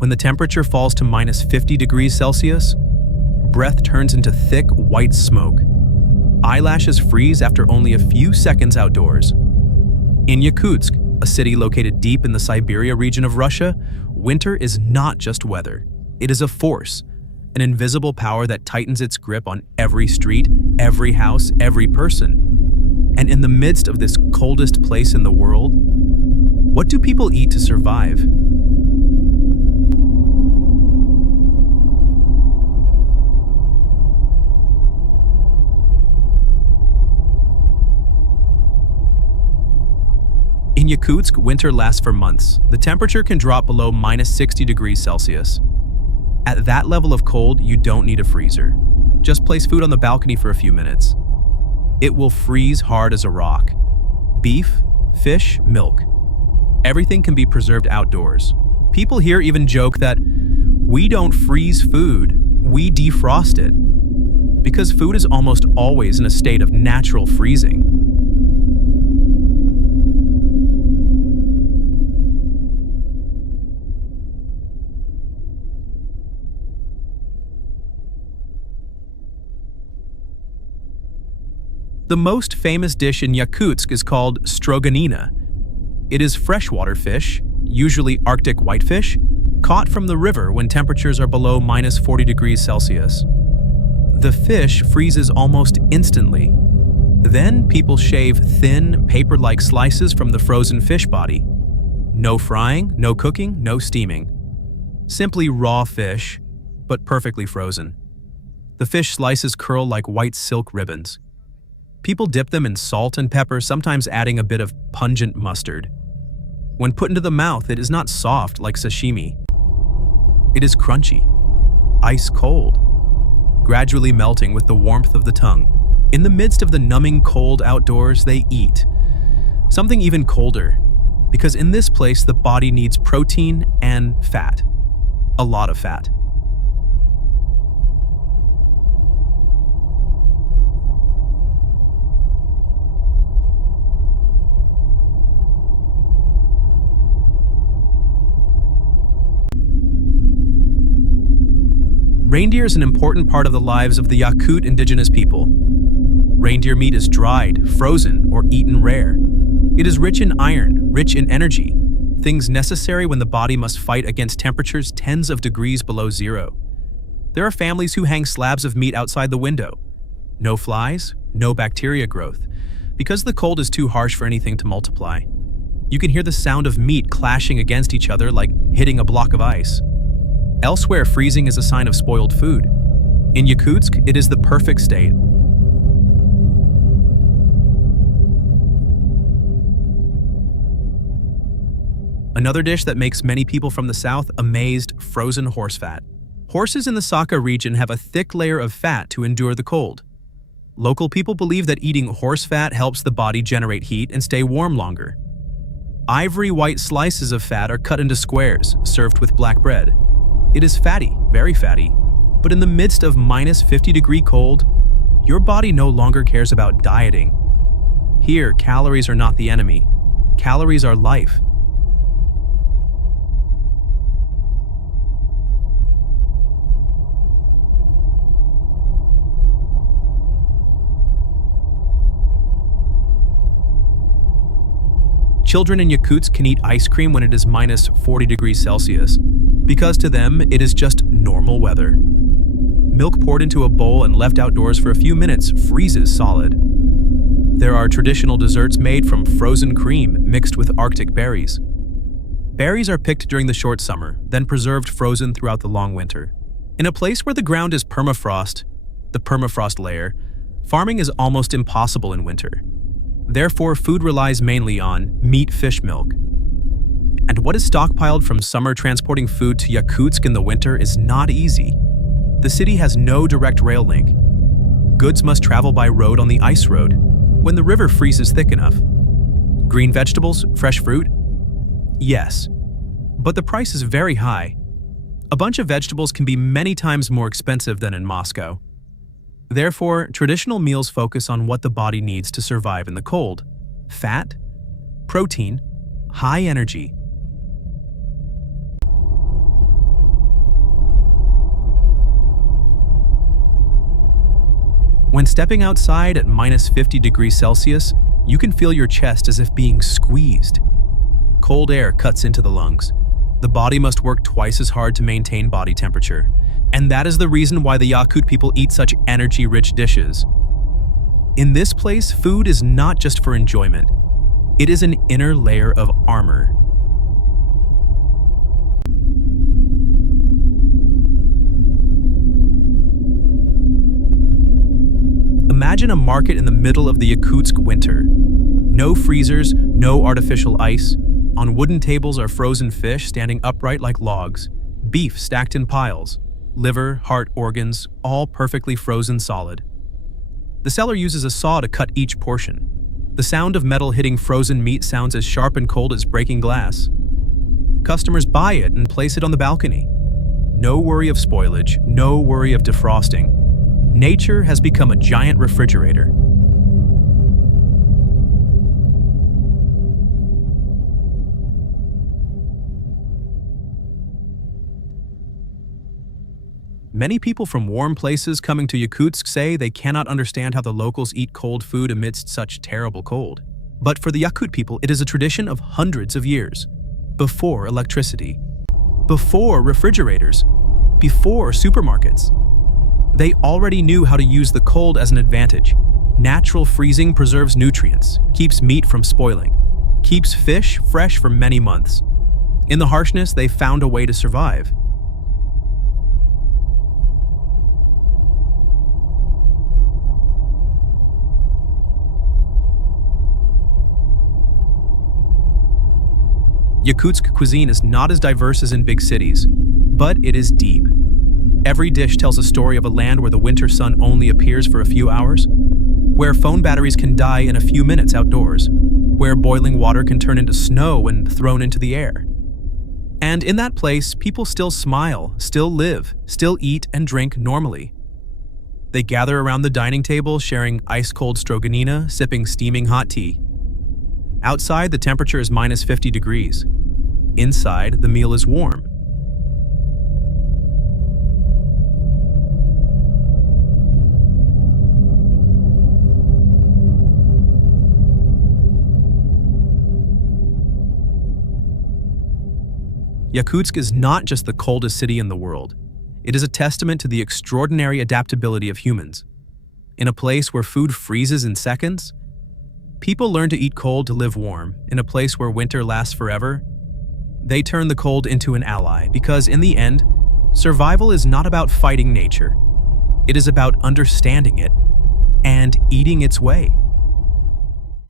When the temperature falls to minus 50 degrees Celsius, breath turns into thick white smoke. Eyelashes freeze after only a few seconds outdoors. In Yakutsk, a city located deep in the Siberia region of Russia, winter is not just weather. It is a force, an invisible power that tightens its grip on every street, every house, every person. And in the midst of this coldest place in the world, what do people eat to survive? In Yakutsk, winter lasts for months. The temperature can drop below minus 60 degrees Celsius. At that level of cold, you don't need a freezer. Just place food on the balcony for a few minutes. It will freeze hard as a rock. Beef, fish, milk. Everything can be preserved outdoors. People here even joke that we don't freeze food, we defrost it. Because food is almost always in a state of natural freezing. The most famous dish in Yakutsk is called stroganina. It is freshwater fish, usually Arctic whitefish, caught from the river when temperatures are below minus 40 degrees Celsius. The fish freezes almost instantly. Then people shave thin, paper-like slices from the frozen fish body. No frying, no cooking, no steaming. Simply raw fish, but perfectly frozen. The fish slices curl like white silk ribbons. People dip them in salt and pepper, sometimes adding a bit of pungent mustard. When put into the mouth, it is not soft like sashimi. It is crunchy, ice cold, gradually melting with the warmth of the tongue. In the midst of the numbing cold outdoors, they eat. Something even colder, because in this place the body needs protein and fat. A lot of fat. Reindeer is an important part of the lives of the Yakut indigenous people. Reindeer meat is dried, frozen, or eaten rare. It is rich in iron, rich in energy, things necessary when the body must fight against temperatures tens of degrees below zero. There are families who hang slabs of meat outside the window. No flies, no bacteria growth, because the cold is too harsh for anything to multiply. You can hear the sound of meat clashing against each other like hitting a block of ice. Elsewhere, freezing is a sign of spoiled food. In Yakutsk, it is the perfect state. Another dish that makes many people from the south amazed: frozen horse fat. Horses in the Sakha region have a thick layer of fat to endure the cold. Local people believe that eating horse fat helps the body generate heat and stay warm longer. Ivory white slices of fat are cut into squares, served with black bread. It is fatty, very fatty, but in the midst of minus 50-degree cold, your body no longer cares about dieting. Here, calories are not the enemy. Calories are life. Children in Yakutsk can eat ice cream when it is minus 40 degrees Celsius, because to them it is just normal weather. Milk poured into a bowl and left outdoors for a few minutes freezes solid. There are traditional desserts made from frozen cream mixed with Arctic berries. Berries are picked during the short summer, then preserved frozen throughout the long winter. In a place where the ground is permafrost, the permafrost layer, farming is almost impossible in winter. Therefore, food relies mainly on meat, fish, milk. And what is stockpiled from summer transporting food to Yakutsk in the winter is not easy. The city has no direct rail link. Goods must travel by road on the ice road, when the river freezes thick enough. Green vegetables, fresh fruit? Yes, but the price is very high. A bunch of vegetables can be many times more expensive than in Moscow. Therefore, traditional meals focus on what the body needs to survive in the cold: fat, protein, high energy. When stepping outside at minus 50 degrees Celsius, you can feel your chest as if being squeezed. Cold air cuts into the lungs. The body must work twice as hard to maintain body temperature. And that is the reason why the Yakut people eat such energy-rich dishes. In this place, food is not just for enjoyment. It is an inner layer of armor. Imagine a market in the middle of the Yakutsk winter. No freezers, no artificial ice. On wooden tables are frozen fish standing upright like logs, beef stacked in piles, liver, heart, organs, all perfectly frozen solid. The seller uses a saw to cut each portion. The sound of metal hitting frozen meat sounds as sharp and cold as breaking glass. Customers buy it and place it on the balcony. No worry of spoilage, no worry of defrosting. Nature has become a giant refrigerator. Many people from warm places coming to Yakutsk say they cannot understand how the locals eat cold food amidst such terrible cold. But for the Yakut people, it is a tradition of hundreds of years. Before electricity, before refrigerators, before supermarkets. They already knew how to use the cold as an advantage. Natural freezing preserves nutrients, keeps meat from spoiling, keeps fish fresh for many months. In the harshness, they found a way to survive. Yakutsk cuisine is not as diverse as in big cities, but it is deep. Every dish tells a story of a land where the winter sun only appears for a few hours, where phone batteries can die in a few minutes outdoors, where boiling water can turn into snow when thrown into the air. And in that place, people still smile, still live, still eat and drink normally. They gather around the dining table, sharing ice-cold stroganina, sipping steaming hot tea. Outside, the temperature is minus 50 degrees. Inside, the meal is warm. Yakutsk is not just the coldest city in the world. It is a testament to the extraordinary adaptability of humans. In a place where food freezes in seconds, people learn to eat cold to live warm. In a place where winter lasts forever, they turn the cold into an ally because, in the end, survival is not about fighting nature. It is about understanding it and eating its way.